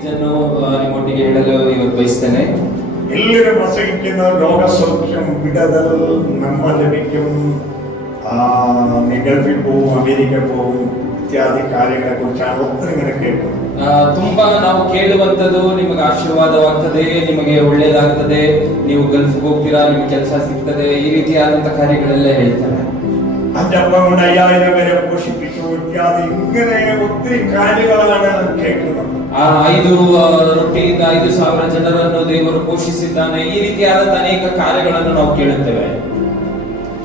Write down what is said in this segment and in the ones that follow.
ಇದನ್ನು ನಿಮ್ಮೊಟ್ಟಿಗೆ ಹೇಳಲು ಇವತ್ತು ಬಯಸ್ತೇನೆ. എല്ലാവരും പ്രസംഗിക്കുന്ന രോഗസൗഖ്യം, വിടുതൽ, നന്മ ലഭിക്കും, നീ ഗൾഫിൽ പോവും, അമേരിക്ക പോവും ഇത്യാദി കാര്യങ്ങളെ കുറിച്ചാണ് ഒത്തിരി ഇങ്ങനെ കേൾക്കുന്നത്. ತುಂಬಾ ನಾವು ಕೇಳುವಂತದ್ದು ನಿಮಗೆ ಆಶೀರ್ವಾದವಾಗ್ತದೆ, ನಿಮಗೆ ಒಳ್ಳೇದಾಗ್ತದೆ, ನೀವು ಗಲ್ಫ್ಗೆ ಹೋಗ್ತೀರಾ, ನಿಮಗೆ ಕೆಲಸ ಸಿಗ್ತದೆ, ಈ ರೀತಿಯಾದಂತ ಕಾರ್ಯಗಳೆಲ್ಲ ಹೇಳ್ತಾರೆ. 5,000 കൊണ്ട് 5,000 പേരെ പോഷിപ്പിച്ചു ഇത്യാദി ഇങ്ങനെ ഒത്തിരി കാര്യങ്ങളാണ് കേൾക്കുന്നത്. 5 ರೊಟ್ಟಿಯಿಂದ 5,000 ಜನರನ್ನು ದೇವರು ಪೋಷಿಸಿದ್ದಾನೆ, ಈ ರೀತಿಯಾದಂತ ಅನೇಕ ಕಾರ್ಯಗಳನ್ನು ನಾವು ಕೇಳುತ್ತೇವೆ.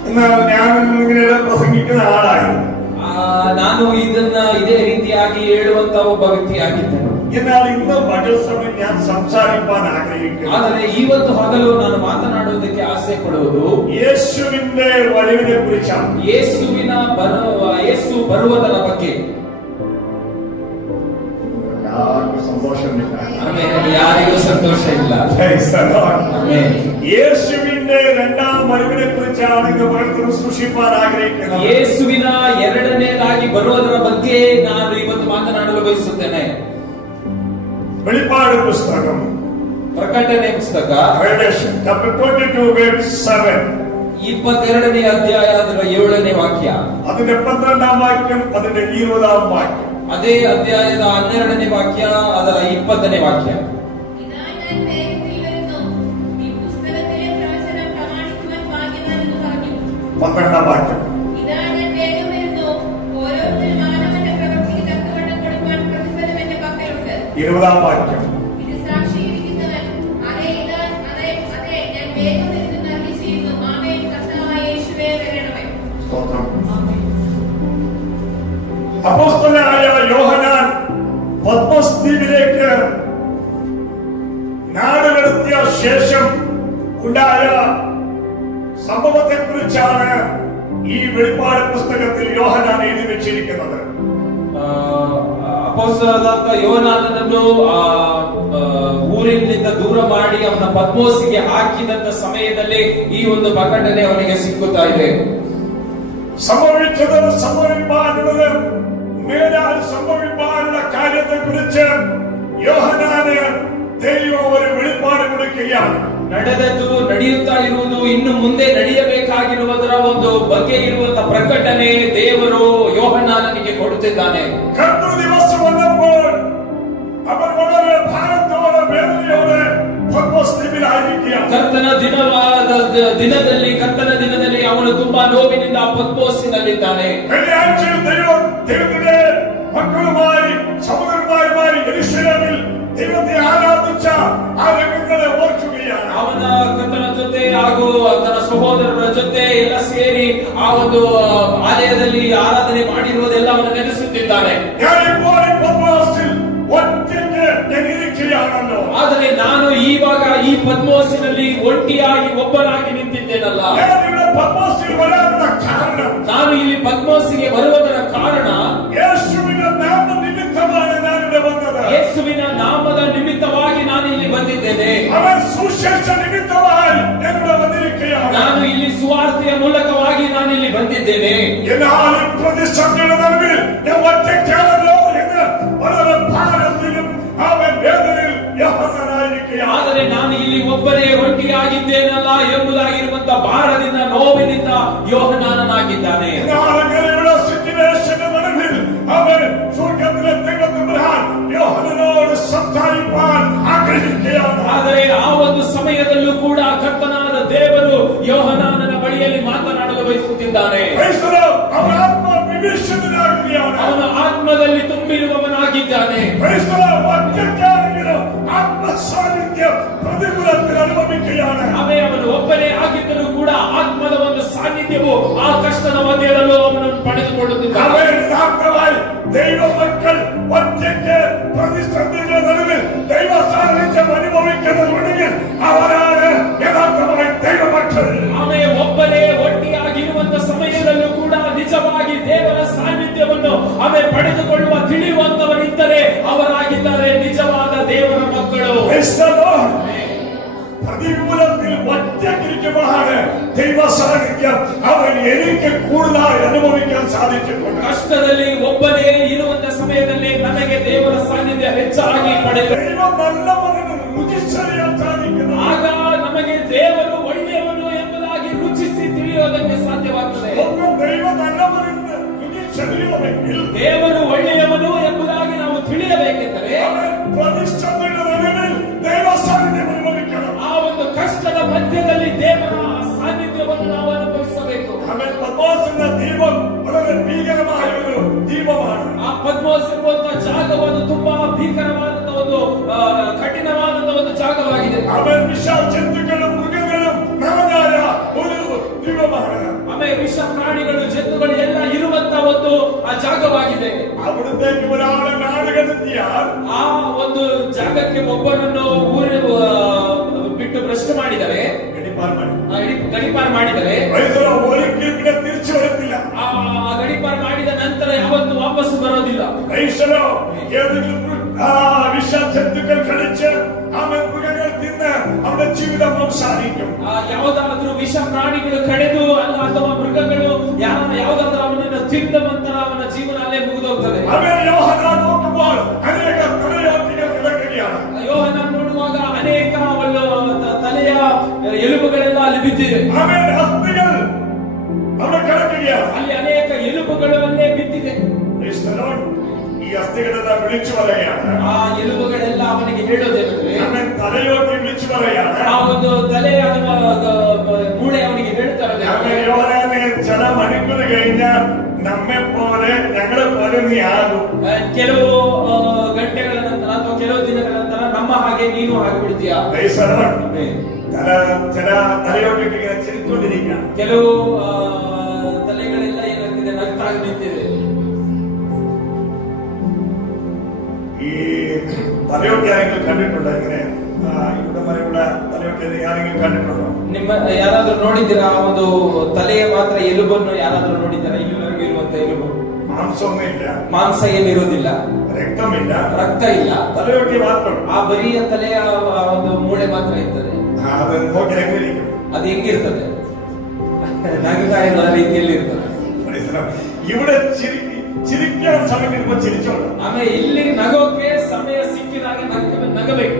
എന്നാൽ ഞാൻ ഇങ്ങനെ പ്രസംഗിക്കുന്ന ആളായിരുന്നു. ನಾನು ಇದನ್ನ ಇದೇ ರೀತಿಯಾಗಿ ಹೇಳುವಂತ ಒಬ್ಬ ವ್ಯಕ್ತಿಯಾಗಿದ್ದೇನೆ. എന്നാൽ ഇന്ന് പകൽ സമയം ഞാൻ സംസാരിക്കാൻ ആഗ്രഹിക്കുന്നു. ಆದರೆ ಇವತ್ತು ಹಗಲು ನಾನು ಮಾತನಾಡುವುದಕ್ಕೆ ಆಸೆ ಪಡುವುದು യേശുവിന്റെ വരവിനെ കുറിച്ചാണ്. ಯೇಸು ಬರುವುದರ ಬಗ್ಗೆ. സന്തോഷമില്ല, ಯಾರಿಗೂ ಸಂತೋಷ ಇಲ್ಲ. യേശുവിന്റെ രണ്ടാം വരവിനെ കുറിച്ചാണ് ഇന്ന് പകൽ സൂക്ഷിക്കാൻ ആഗ്രഹിക്കുന്നത്. ಯೇಸುವಿನ ಎರಡನೇದಾಗಿ ಬರುವುದರ ಬಗ್ಗೆ ನಾನು ಇವತ್ತು ಮಾತನಾಡಲು ಬಯಸುತ್ತೇನೆ. വെളിപ്പാട് പുസ്തകം, ಪ್ರಕಟಣೆ ಪುಸ್ತಕ, Revelation chapter 22 verse 7, 22ನೇ ಅಧ್ಯಾಯ ಅದರ 7ನೇ ವಾಕ್ಯ, അതിന്റെ 12ാം വാക്യം, അതിന്റെ 20ാം വാക്യം, ಅದೇ ಅಧ್ಯಾಯದ 12ನೇ ವಾಕ್ಯ ಅದರ 20ನೇ ವಾಕ್ಯ. 12ാം വാക്യം, 20ാം വാക്യം, അപ്പോസ്തലനായ യോഹന്നാൻ പത്മോസ് ദ്വീപിലേക്ക് നാടുകടത്തിയ ശേഷം ഉണ്ടായ സംഭവത്തെ കുറിച്ചാണ് ഈ വെളിപ്പാട് പുസ്തകത്തിൽ യോഹന്നാൻ എഴുതി വെച്ചിരിക്കുന്നത്. ಅಪೊಸ್ತಲನಾದ ಯೋಹಾನನನ್ನು ಊರಿನಿಂದ ದೂರ ಮಾಡಿ ಅವನ ಪದ್ಮೋಸಿಗೆ ಹಾಕಿದಂತ ಸಮಯದಲ್ಲಿ ಈ ಒಂದು ಪ್ರಕಟಣೆ ಅವನಿಗೆ ಸಿಕ್ಕುತ್ತಾ ಇದೆ. സംഭവിച്ചത്, സംഭവിക്കാനുള്ളത്, മേലാൽ സംഭവിക്കാനുള്ള കാര്യത്തെ കുറിച്ച് യോഹന്നാന് ദൈവം ഒരു വെളിപ്പാട് കൊടുക്കുകയാണ്. ನಡೆದದ್ದು, ನಡೆಯುತ್ತಾ ಇರುವುದು, ಇನ್ನು ಮುಂದೆ ನಡೆಯಬೇಕಾಗಿರುವುದರ ಒಂದು ಬಗ್ಗೆ ಇರುವಂತ ಪ್ರಕಟಣೆ ದೇವರು ಯೋಹಾನನಿಗೆ ಕೊಡುತ್ತಿದ್ದಾನೆ. കർത്തൃ ദിവസം വന്നപ്പോൾ അവൻ വളരെ ഭാരത്തോടെ വേദനയോടെ പത്മോസ് ദ്വീപിലായിരിക്കുകയാണ്. ಕರ್ತನ ದಿನದಲ್ಲಿ ಅವನು ತುಂಬಾ ನೋವಿನಿಂದ ಪದ್ಮೋಸಿನಲ್ಲಿದ್ದಾನೆ. വെള്ളിയാഴ്ചയിൽ ദൈവത്തിന്റെ മക്കളുമായി സഹോദരന്മാരുമായി യെരൂശലേമിൽ ദൈവത്തെ ആരാധിച്ച ആ രംഗങ്ങളെ ഓർക്കുകയാണ്. ಅವನ ಕರ್ತನ ಜೊತೆ ಹಾಗೂ ತನ್ನ ಸಹೋದರರ ಜೊತೆ ಎಲ್ಲ ಸೇರಿ ಆ ಒಂದು ಆಲಯದಲ್ಲಿ ಆರಾಧನೆ ಮಾಡಿರುವುದೆಲ್ಲ ಅವನು ನೆನೆಸುತ್ತಿದ್ದಾನೆ. ಆದರೆ ನಾನು ಇವಾಗ ಈ ಪದ್ಮೋಸಿನಲ್ಲಿ ಒಂಟಿಯಾಗಿ ಒಬ್ಬನಾಗಿ ನಿಂತಿದ್ದೇನಲ್ಲ. ನಾನು ಇಲ್ಲಿ ಪದ್ಮೋಸಿಗೆ ಬರುವುದರ ಕಾರಣ ಯೇಸುವಿನ ನಾಮದ ನಿಮಿತ್ತವಾಗಿ ನಾನು ಇಲ್ಲಿ ಬಂದಿದ್ದೇನೆ. ನಾನು ಇಲ್ಲಿ ಸುವಾರ್ತೆಯ ಮೂಲಕವಾಗಿ ನಾನು ಇಲ್ಲಿ ಬಂದಿದ್ದೇನೆ. ಆದರೆ ನಾನು ಇಲ್ಲಿ ಒಬ್ಬನೇ ಒಂಟಿಯಾಗಿದ್ದೇನಲ್ಲ ಎಂಬುದಾಗಿರುವಂತ ಭಾರದಿಂದ, ನೋವಿನಿಂದ ಯೋಹಾನನಾಗಿದ್ದಾನೆ. ಆದರೆ ಆ ಒಂದು ಸಮಯದಲ್ಲೂ ಕೂಡ ಕರ್ತನಾದ ದೇವರು ಯೋಹಾನನ ಬಳಿಯಲ್ಲಿ ಮಾತನಾಡಲು ಬಯಸುತ್ತಿದ್ದಾನೆ. ಅವನ ಆತ್ಮದಲ್ಲಿ ತುಂಬಿರುವವನಾಗಿದ್ದಾನೆ. ಅವೇ ಅವನು ಒಬ್ಬನೇ ಆಗಿದ್ದರೂ ಕೂಡ ಆತ್ಮದ ಒಂದು ಸಾನ್ನಿಧ್ಯವು ಆ ಕಷ್ಟದ ಮಧ್ಯದಲ್ಲೂ ಅವನನ್ನು ಪಡೆದುಕೊಳ್ಳುತ್ತಿದ್ದಾನೆ. ദൈവ മക്കൾ ഒറ്റയ്ക്ക് പ്രതിസന്ധിയുടെ നടുവിൽ ദൈവ സാന്നിധ്യം അനുഭവിക്കുന്നതുണ്ടെങ്കിൽ അവരാണ് യഥാർത്ഥമായി ദൈവമക്കൾ. ಅವೇ ಒಬ್ಬನೇ ಒಟ್ಟಿಯಾಗಿರುವಂತ ಸಮಯದಲ್ಲೂ ಕೂಡ ನಿಜವಾಗಿ ದೇವರ ಸಾನ್ನಿಧ್ಯವನ್ನು ಅವೇ ಪಡೆದುಕೊಳ್ಳುವ ತಿಳಿಯುವಂತವರಿದ್ದರೆ ಅವರಾಗಿದ್ದಾರೆ ನಿಜವಾದ ದೇವರ ಮಕ್ಕಳು. പ്രതികൂലത്തിൽ ഒറ്റയ്ക്കിരിക്കുമ്പോഴാണ് ദൈവ സാന്നിധ്യം അവൻ എനിക്ക് കൂടുതലായി അനുഭവിക്കാൻ സാധിച്ചിട്ടുണ്ട്. ಕಷ್ಟದಲ್ಲಿ ಒಬ್ಬನೇ ಇರುವಂತ ಸಮಯದಲ್ಲಿ ನನಗೆ ದೇವರ ಸಾನ್ನಿಧ್ಯ ಹೆಚ್ಚಾಗಿ ಪಡೆದ ദൈവം നല്ലവനെന്ന് രുചിച്ചറിയാൻ സാധിക്കുന്നു. ಆಗ ನಮಗೆ ದೇವರು ಒಳ್ಳೆಯವನು ಎಂಬುದಾಗಿ ರುಚಿಸಿ ತಿಳಿಯೋದಕ್ಕೆ ಸಾಧ್ಯವಾಗುತ್ತದೆ. ദൈവം നല്ലവനെന്ന് രുചിച്ചറിയണമെങ്കിൽ ದೇವರು ಒಳ್ಳೆಯವನು ಎಂಬುದಾಗಿ ನಾವು ತಿಳಿಯಬೇಕೆಂದರೆ ദൈവ സാന്നിധ്യം അനുഭവിക്കണം. ಆ ಒಂದು ಕಷ್ಟದ ಮಧ್ಯದಲ್ಲಿ ದೇವರ ಸಾನ್ನಿಧ್ಯವನ್ನು ನಾವು ಅನುಭವಿಸಬೇಕು. ಆಮೇಲೆ ಪದ್ಮೋಸಿನ ದೀಪಂ വളരെ ಭೀಕರമായ ഒരു ದೀಪമാണ്. ಆ ಪದ್ಮೋಸ್ ಎಂಬುವಂತ ಜಾಗವನ್ನು ತುಂಬಾ ಭೀಕರವಾದಂತಹ ಒಂದು ಕಠಿಣವಾದಂತಹ ಒಂದು ಜಾಗವಾಗಿದೆ. ಆಮೇಲೆ ವಿಷ ಜಂತುಗಳು ಮೃಗಗಳು ನರನಾಯ ಒಂದು ದೀಪമാണ്. ಆಮೇಲೆ ವಿಷ ಪ್ರಾಣಿಗಳು ಜಂತುಗಳು ಎಲ್ಲ ಇರುವಂತ ಒಂದು ಆ ಜಾಗವಾಗಿದೆ. ಅವಿಡುತ್ತೆ ಇವರಾಳ ನಾಡುಗಳೆತ್ತಿಯಾರ್ ಆ ಒಂದು ಜಾಗಕ್ಕೆ ಒಬ್ಬನನ್ನು ಬಿಟ್ಟು ಭ್ರಷ್ಟ ಮಾಡಿದರೆ ಗಡಿಪಾರು ಮಾಡಿದರೆ ತಿರುಚಿ ಬರುತ್ತಿಲ್ಲ. ಆ ಗಡಿಪಾರು ಮಾಡಿದ ನಂತರ ಯಾವತ್ತು ವಾಪಸ್ಸು ಬರೋದಿಲ್ಲ. ವಿಷ ಜಂತುಗಳು ಕಡಿಚೆ ಆಮೇಲೆ ಮೃಗಗಳು ತಿನ್ನ ಅವನ ಜೀವಿತ ಮಾಂಸಾನಿക്കും. ಯಾವುದಾದ್ರೂ ವಿಷ ಪ್ರಾಣಿಗಳು ಕಡೆದು ಅಲ್ಲ ಅಥವಾ ಮೃಗಗಳು ಯಾವುದಾದ್ರೂ ಅವನನ್ನು ತಿಂದ ನಂತರ ಅವನ ಜೀವನ ಅಲ್ಲೇ ಮುಗಿದೋಗ್ತದೆ. ಆಮೇಲೆ ಯೋಹಾನ ನೋಡುವಾಗ ಅನೇಕ ತಲೆಯಾತಿಗೆ ಕೆಳಗಿಯಾನ. ಯೋಹಾನ ನೋಡುವಾಗ ಅನೇಕ ತಲೆಯ ಎಲುಬುಗಳೆಲ್ಲ ಅಲ್ಲಿ ಬಿದ್ದಿದೆ. ಆಮೇಲೆ ಅಸ್ಥಿಗಳು ಅವನ ಕೆಳಗಿಯಾನ. ಅಲ್ಲಿ ಅನೇಕ ಎಲುಬುಗಳು ಅಲ್ಲೇ ಬಿದ್ದಿದೆ. ಈ ಅಸ್ಥಿಗಳೆಲ್ಲ ವಿಳಿച്ചു ಬರೆಯಾನ. ಆ ಎಲುಬುಗಳೆಲ್ಲ ಅವನಿಗೆ ಹೇಳೋದೇನಂದ್ರೆ ಆಮೇಲೆ ತಲೆಯೋಟಿ ವಿಳಿച്ചു ಬರೆಯಾನ. ಆ ಒಂದು ತಲೆ ಅಥವಾ ಮೂಳೆ ಅವನಿಗೆ ಹೇಳ್ತಾರೆ. ആമേൻ യോഹന്നാനെ ചില മണിക്കൂർ കഴിഞ്ഞാൽ നമ്മെ പോലെ ഞങ്ങളെ പോലെ നീ ആകും. ಕೆಲವು ಗಂಟೆಗಳ ನಂತರ ಅಥವಾ ಕೆಲವು ದಿನಗಳ ನಂತರ ನಮ್ಮ ಹಾಗೆ ನೀನು ಆಗಿಬಿಡ್ತೀಯಾ. ചില തലയോട്ടിട്ട് ഇങ്ങനെ ചിരിച്ചുകൊണ്ടിരിക്കുക. ಕೆಲವು ತಲೆಗಳೆಲ್ಲ ಏನಾಗ್ತಿದೆ ನಗ್ತಾಗಿ ನಿಂತಿದೆ. ഈ തലയോട്ടി ആരെങ്കിലും കണ്ടിട്ടുണ്ടോ? ഇങ്ങനെ ഇവിടെ മരയുള്ള ತಲೆಯೊಟ್ಟಿಗೆ ಯಾರೆങ്കിലും ಕಂಡಿട്ടുണ്ടೋ? ನಿಮ್ಮ ಯಾರಾದ್ರೂ ನೋಡಿದ್ದೀರಾ? ಒಂದು ತಲೆಯ ಮಾತ್ರ ಎಲುಬನ್ನು ಯಾರಾದ್ರೂ ನೋಡಿದ್ದೀರಾ? ಇಲ್ಲಿವರೆಗೂ ಇರುವಂತ ಎಲುಬು ಮಾಂಸವೇ ಇಲ್ಲ, ಮಾಂಸ ಏನಿರುವುದಿಲ್ಲ, ರಕ್ತವಿಲ್ಲ, ರಕ್ತ ಇಲ್ಲ, ತಲೆಯೊಟ್ಟಿ ಮಾತ್ರ. ಆ ಬರಿಯ ತಲೆಯ ಒಂದು ಮೂಳೆ ಮಾತ್ರ ಇರ್ತದೆ. ಅದನ್ನು ನೋಡಿ ಹೆಂಗಿರಿക്കും, ಅದು ಹೆಂಗಿರ್ತದೆ? ನಗ್ತಾ ಇಲ್ಲ ರೀತಿಯಲ್ಲಿ ಇರ್ತದೆ. ഇവിടെ ചിരിക്കാൻ സമയം കിട്ടുമ്പോൾ ചിരിച്ചോളൂ. ಆಮೇಲೆ ಇಲ್ಲಿ ನಗೋಕೆ ಸಮಯ ಸಿಕ್ಕಿದಾಗ ನಗಬೇಕು.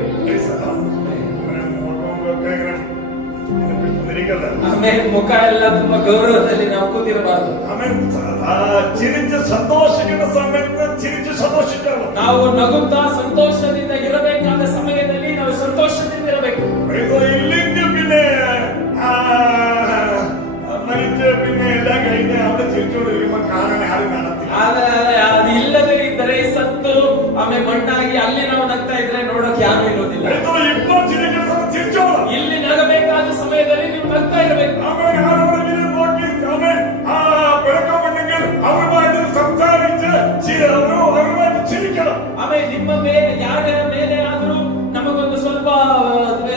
ಆಮೇಲೆ ಮುಖ ಎಲ್ಲ ತುಂಬಾ ಗೌರವದಲ್ಲಿ ನಾವು ಕೂತಿರಬಾರ್ದು. ಆಮೇಲೆ ಚಿರಿച്ച് സന്തോഷിക്കുന്ന സമയത്ത് ചിരിച്ച് സന്തോഷിക്കണം. ನಾವು ನಗುತ್ತಾ ಸಂತೋಷದಿಂದ ಇರಬೇಕಾದ ಸಮಯದಲ್ಲಿ ನಾವು ಸಂತೋಷದಿಂದ ಇರಬೇಕು. ಇല്ലെങ്കിൽ പിന്നെ ಮರಿച്ച് പിന്നെ എല്ലാം കഴിഞ്ഞ് അവിടെ ചിരിച്ചോണ്ടിരിക്കുമ്പോ കാണാൻ ആരും കാണത്തില്ല. ಅದು ಇಲ್ಲದೆ ಇದ್ದರೆ ಸತ್ತು ಆಮೇಲೆ ಮಣ್ಣಾಗಿ ಅಲ್ಲಿ ನಾವು ನಗ್ತಾ ಇದ್ರೆ ನೋಡೋಕೆ ಯಾರು ಇರೋದಿಲ್ಲ. ಇಬ್ಬರು ಚಿರಿಚೋಳ ಇಲ್ಲಿ ನಗಬೇಕಾದ ಸಮಯದಲ್ಲಿ ನೀವು ನಗ್ತಾ ಇರಬೇಕು. ಆಮೇಲೆ ಆರೋಗ್ಯ നോക്കി ആമേൻ ആ ಬೆಳಕುണ്ടെങ്കിൽ ಅವರುമായിട്ട് സംസാരിച്ച് ಅವರುമായിട്ട് ചിരിക്കണം. ಆಮೇಲೆ ನಿಮ್ಮ ಮೇಲೆ ಯಾರ ಮೇಲೆ ಆದ್ರೂ ನಮಗೊಂದು ಸ್ವಲ್ಪ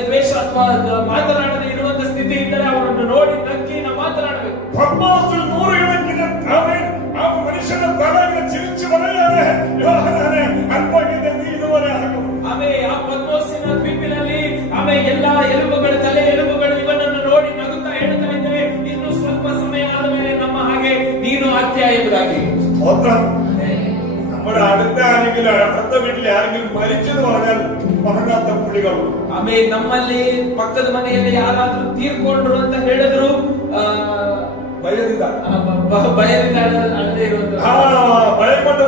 ದ್ವೇಷ ಅಥವಾ ಮಾತನಾಡದೆ ಇರುವಂತ ಸ್ಥಿತಿ ಇದ್ದರೆ ಅವರನ್ನು ನೋಡಿ ನಕ್ಕಿ ನಾವು ಮಾತನಾಡಬೇಕು. ಪದ್ಮಾಸುಲ್ 100 ಗಣಕಿನ ಆಮೇನ್ ಆ ಮನುಷ್ಯನ ತಲೆಗೆ ಚಿರಿച്ചു ಬರೆಯಾರೆ ಯೋಹಾನನೇ ಅಲ್ಪಗಿದೆ ನೀ ಇದುವರೆ ಆಗು. ಆಮೇಲೆ ಆ ಪದ್ಮೋಸಿನ ದ್ವೀಪಿನಲ್ಲಿ ಆಮೇಲೆ ಎಲ್ಲಾ ಎಲುಬುಗಳು ತಲೆ ಎಲುಬುಗಳು ಇವನನ್ನು ನೋಡಿ ನಗುತ್ತಾ ಹೇಳ್ತಾ ಇದ್ದೇವೆ, ಇನ್ನು ಸ್ವಲ್ಪ ಸಮಯ ಆದ ಮೇಲೆ ನಮ್ಮ ಹಾಗೆ ನೀನು ಆಗ್ತೀಯ ಎಂಬುದಾಗಿ. നമ്മുടെ അടുത്ത ആരെങ്കിലും അടുത്ത വീട്ടിൽ ആരെങ്കിലും മരിച്ചെന്ന് പറഞ്ഞാൽ മറങ്ങാത്ത പുള്ളിಗಳು. ಆಮೇಲೆ ನಮ್ಮಲ್ಲಿ ಪಕ್ಕದ ಮನೆಯಲ್ಲಿ ಯಾರಾದ್ರೂ ತೀರ್ಕೊಂಡ್ರು ಅಂತ ಹೇಳಿದ್ರು ಭಯದಿಂದ ಅಲ್ಲದೆ ಇರುವಂತ ಭಯಪಟ್ಟು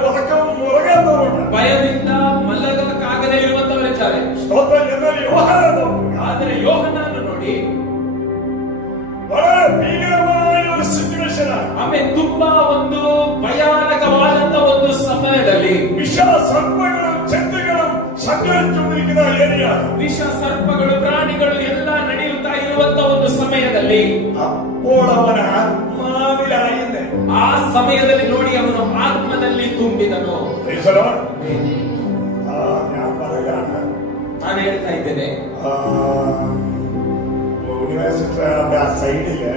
ಉറങ്ങാത്തവരുണ്ട്. ಭಯದಿಂದ ಮಲಗಕ್ಕಾಗದೇ ಇರುವಂತವರಿದ್ದಾರೆ. ಆದರೆ ಯೋಹಾನನನ್ನು ನೋಡಿ വളരെ ഭീകരമായ ഒരു സിറ്റുവേഷൻ. ಆಮೇಲೆ ತುಂಬಾ ಒಂದು ಭಯಾನಕವಾದಂತ ಒಂದು ಸಮಯದಲ್ಲಿ ವಿಷ ಸರ್ಪಗಳು ಜಂತುಗಳು ಸಂಚರಿಸುತ್ತಿರುವ ಏರಿಯ, ವಿಷ ಸರ್ಪಗಳು ಪ್ರಾಣಿಗಳು ಎಲ್ಲ ನಡೆಯುತ್ತಾ ಇರುವಂತ ಒಂದು ಸಮಯದಲ್ಲಿ അപ്പോൾ ಅವನ ಆತ್ಮಾವಿಲಾಗಿದೆ. ಆ ಸಮಯದಲ್ಲಿ ನೋಡಿ ಅವನು ಆತ್ಮದಲ್ಲಿ ತುಂಬಿದನು. ನಾನು ಹೇಳ್ತಾ ಇದ್ದೇನೆ, ಯೂನಿವರ್ಸಿಟಿ ಆ ಸೈಡಿಗೆ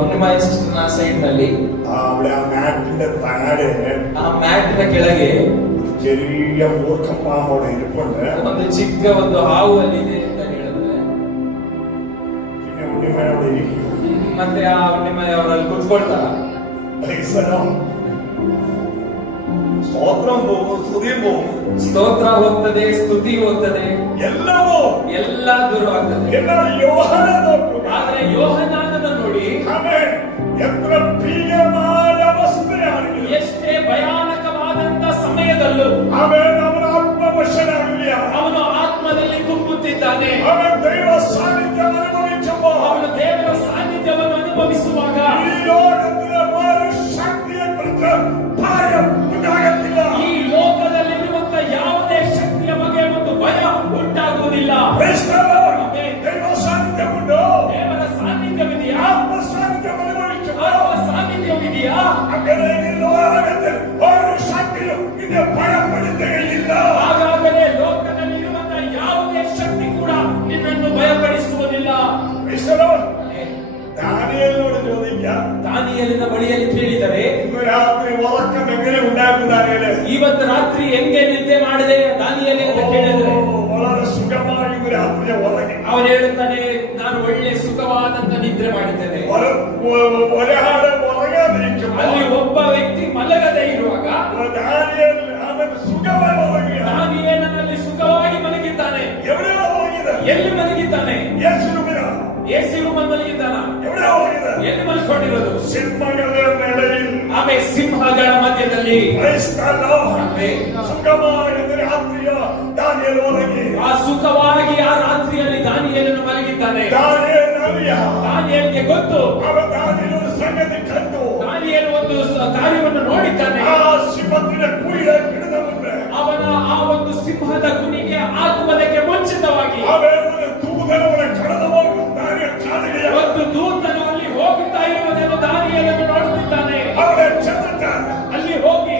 ಉನ್ನಿಮಾಯಿಸ್ಟಿನ ಸೈಡ್ ನಲ್ಲಿ അവിടെ ആ മാറ്റിന്റെ താഴെ ಆ ಮ್ಯಾಟಿನ ಕೆಳಗೆ ചെറിയ മൂർഖപ്പാമ്പോടെ ഇരിപ്പുണ്ട്. ಒಂದು ಚಿಕ್ಕ ಒಂದು ಹಾವು ಅಲ್ಲಿ ಇದೆ ಅಂತ ಹೇಳಿದ್ರೆ പിന്നെ ഉണ്ണിമ അവിടെ ഇരിക്കും. ಮತ್ತೆ ನಿಮ್ಮವರಲ್ಲಿ ಕುತ್ಕೊಳ್ತಾರ. ಸ್ತೋತ್ರ ಹೋಗ್ತದೆ, ಸ್ತುತಿ ಹೋಗ್ತದೆ, ಎಲ್ಲ ದೂರ ಆಗ್ತದೆ. ಆದ್ರೆ ಯೋಹನಾನನ ನೋಡಿ ಎಷ್ಟೇ ಭಯಾನಕವಾದಂತ ಸಮಯದಲ್ಲೂ ಅವನು ಆತ್ಮದಲ್ಲಿ ತುಂಬುತ್ತಿದ್ದಾನೆ. ಅವನು ದೇವರ ಸಾನ್ನಿಧ್ಯವನ್ನು ಅನುಭವಿಸುವಾಗ ಈ ಲೋಕದಲ್ಲಿರುವಂತ ಯಾವುದೇ ಶಕ್ತಿಯ ಬಗ್ಗೆ ಒಂದು ಭಯ ಉಂಟಾಗುವುದಿಲ್ಲ. ದೇವರ ಸಾನ್ನಿಧ್ಯವಿದೆಯಾ? ಆತ್ಮ ಸಾನ್ನಿಧ್ಯವಿದೆಯಾ? ಹಾಗಾದರೆ ಲೋಕದಲ್ಲಿ ಇರುವಂತ ಯಾವುದೇ ಶಕ್ತಿ ಕೂಡ ನಿನ್ನನ್ನು ಭಯಪಡಿಸುವುದಿಲ್ಲ. ದಾನಿಯೇಲನ ಬಳಿಯಲ್ಲಿ ಕೇಳಿದರೆ ಇವತ್ತು ರಾತ್ರಿ ಹೆಂಗೆ ನಿದ್ದೆ ಮಾಡಿದೆ ದಾನಿಯೇಲ ಅಂತ ಕೇಳಿದರೆ ಅವನು ಹೇಳುತ್ತಾನೆ, ನಾನು ಒಳ್ಳೆ ಸುಖವಾದಂತ ನಿದ್ರೆ ಮಾಡಿದ್ದೇನೆ. ಅಲ್ಲಿ ಒಬ್ಬ ವ್ಯಕ್ತಿ ಮಲಗದೆ ಇರುವಾಗ ದಾನಿಯೇಲನಲ್ಲಿ ಸುಖವಾಗಿ ಮಲಗಿದ್ದಾನೆ. ಎಲ್ಲಿ ಮಲಗಿದ್ದಾನೆ? ಎಸಿ ರೂಮಲ್ಲಿ ಮಲಗಿದ್ದಾನ. ಎಲ್ಲಿ ಮಲ್ಕೊಂಡಿರೋದು? ಆಮೇಲೆ ಸಿಂಹಗಳ ಮಧ್ಯದಲ್ಲಿ ಆ ಸುಖವಾಗಿ ಆ ರಾತ್ರಿಯಲ್ಲಿ ದಾನಿಯೇಲನು ಮಲಗಿದ್ದಾನೆ. ದಾನಿಯೇಲನಿಗೆ ಗೊತ್ತು, ದಾನಿಯೇಲ ಒಂದು ಕಾರ್ಯವನ್ನು ನೋಡಿದ್ದಾನೆ. ಅವನ ಆ ಒಂದು ಸಿಂಹದ ಗುಣಿಗೆ ಹಾಕುವುದಕ್ಕೆ ಮುಂಚಿತವಾಗಿ ಒಂದು ದೂತನು ಅಲ್ಲಿ ಹೋಗುತ್ತಾ ಇರುವುದನ್ನು ದಾನಿಯೇಲನು ನೋಡುತ್ತಿದ್ದಾನೆ. ಅಲ್ಲಿ ಹೋಗಿ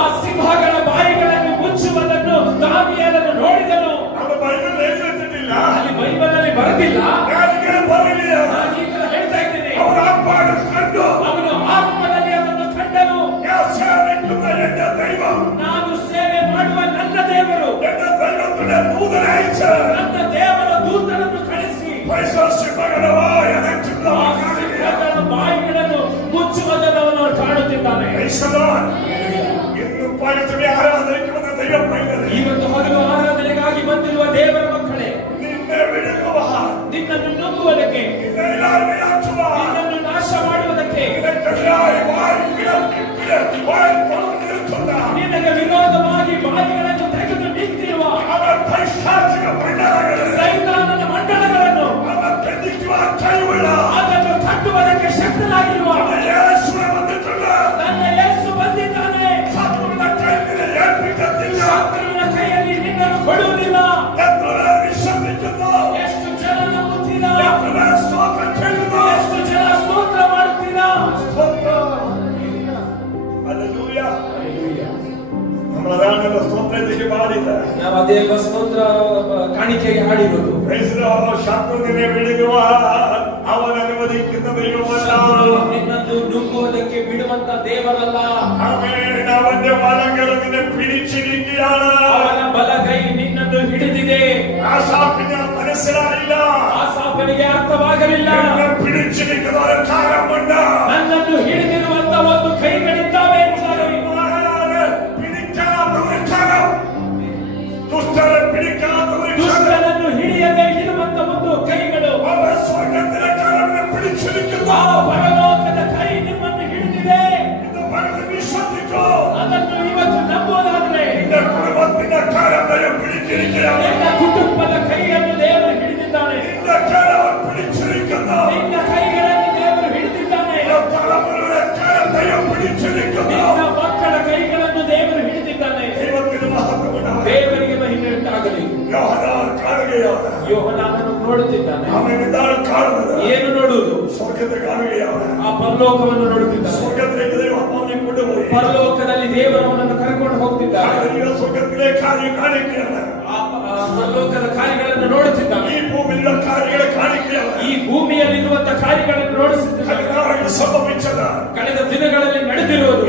ಆ ಸಿಂಹಗಳ ಬಾಯಿಗಳನ್ನು ಮುಚ್ಚುವುದನ್ನು ದಾನಿಯೇಲನು ನೋಡಿದನು. ಅಲ್ಲಿ ಬೈಬಲ್ ಅಲ್ಲಿ ಬರೆದಿಲ್ಲ, ನಾನು ಈಗ ಹೇಳ್ತಾ ಇದ್ದೇನೆ. ಅವನು ಆತ್ಮದಲ್ಲಿ ಅದನ್ನು ಕಂಡನು. ನಾನು ಸೇವೆ ಮಾಡುವ ನನ್ನ ದೇವರು ನನ್ನ ದೇವರ ದೂತನನ್ನು ಕಳಿಸಿ ಸಿಂಹಗಳ ಬಾಯಿಗಳನ್ನು ಮುಚ್ಚುವುದನ್ನು ಕಾಣುತ್ತಿದ್ದಾನೆ. ಇವತ್ತು ಹಗಲು ಆರಾಧನೆಗಾಗಿ ಬಂದಿರುವ ದೇವರ ಮಕ್ಕಳೇ, ನಿನ್ನನ್ನು ನುಂಗುವುದಕ್ಕೆ, ನಿನ್ನನ್ನು ನಾಶ ಮಾಡುವುದಕ್ಕೆ, ನಿನಗೆ ವಿರೋಧವಾಗಿ ಬಾಯಿಗಳನ್ನು ತೆಗೆದು ನಿಂತಿರುವ ಸೈತಾನನ ಮಂಡಲಗಳನ್ನು ಅದನ್ನು ಕಟ್ಟುವುದಕ್ಕೆ ಶಕ್ತನಾಗಿರುವ ನನ್ನ ಯೇಸು ಬಂದಿದ್ದಾನೆ. ಶತ್ರುವಿನ ಕೈಯಲ್ಲಿ ನಿನ್ನನ್ನು ಕೊಡುವುದಿಲ್ಲ. ಎಷ್ಟು ಜನ ನಂಬುತ್ತೀರಾ? ಎಷ್ಟು ಜನ ಸ್ತೋತ್ರ ಮಾಡುತ್ತೀರಾ? ನಾವು ಅದೇ ಸ್ತೋತ್ರ ಕಾಣಿಕೆಗೆ ಹಾಡಿರೋದು. ನಿನ್ನನ್ನು ನುಂಗುವುದಕ್ಕೆ ಬಿಡುವಂತ ದೇವರಲ್ಲ. ಅವನ ಬಲಗೈ ನಿನ್ನನ್ನು ಹಿಡಿದಿದೆ. ಆಸಾಫನಿಗೆ ಅರ್ಥವಾಗಲಿಲ್ಲ. ನನ್ನನ್ನು ಹಿಡಿದಿರುವಂತ ಒಂದು ಕೈಗಳಿದ್ದಾವೆ. ದುಷ್ಟರನ್ನು ಹಿಡಿಯದೆ ಇರುವಂತ ಒಂದು ಕೈಗಳು. ಆ ಪರಲೋಕದ ಕೈ ನಿಮ್ಮನ್ನು ಹಿಡಿದಿದೆ. ಅದನ್ನು ಇವತ್ತು ನಂಬುವುದಾದರೆ ನಿನ್ನ ಕುಟುಂಬದ ಕೈಯನ್ನು ದೇವರು ಹಿಡಿದಿದ್ದಾನೆ. ನಿನ್ನ ಕೈಗಳನ್ನು ದೇವರು ಹಿಡಿದಿದ್ದಾನೆ. ನಿನ್ನ ಮಕ್ಕಳ ಕೈಗಳನ್ನು ದೇವರು ಹಿಡಿದಿದ್ದಾನೆ. ದೇವರಿಗೆ ಮಹಿಮೆ ಉಂಟಾಗಲಿ. ಯೋಹನಾನನು ನೋಡುತ್ತಿದ್ದಾನೆ. ಏನು ನೋಡುವುದು? ಆ ಪರಲೋಕವನ್ನು ನೋಡುತ್ತಿದ್ದಾನೆ. ಪರಲೋಕದಲ್ಲಿ ದೇವರವನನ್ನು ಕರೆಕೊಂಡು ಹೋಗ್ತಿದ್ದಾನೆ. ಪರಲೋಕದ ಕಾರ್ಯಗಳನ್ನು ನೋಡುತ್ತಿದ್ದಾನೆ. ಈ ಭೂಮಿಯಲ್ಲಿರುವಂತ ಕಾರ್ಯಗಳನ್ನು ನೋಡಿಸುತ್ತಿದ್ದಾನೆ. ಕಳೆದ ದಿನಗಳಲ್ಲಿ ನಡೆದಿರುವುದು,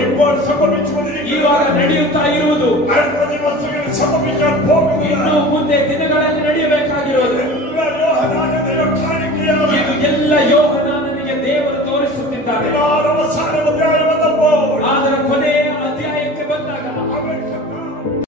ಇವಾಗ ನಡೆಯುತ್ತಾ ಇರುವುದು, ಇನ್ನು ಮುಂದೆ ದಿನಗಳಲ್ಲಿ ನಡೆಯಬೇಕಾಗಿರುವುದು ಇಲ್ಲ. ಯೋಹಾನ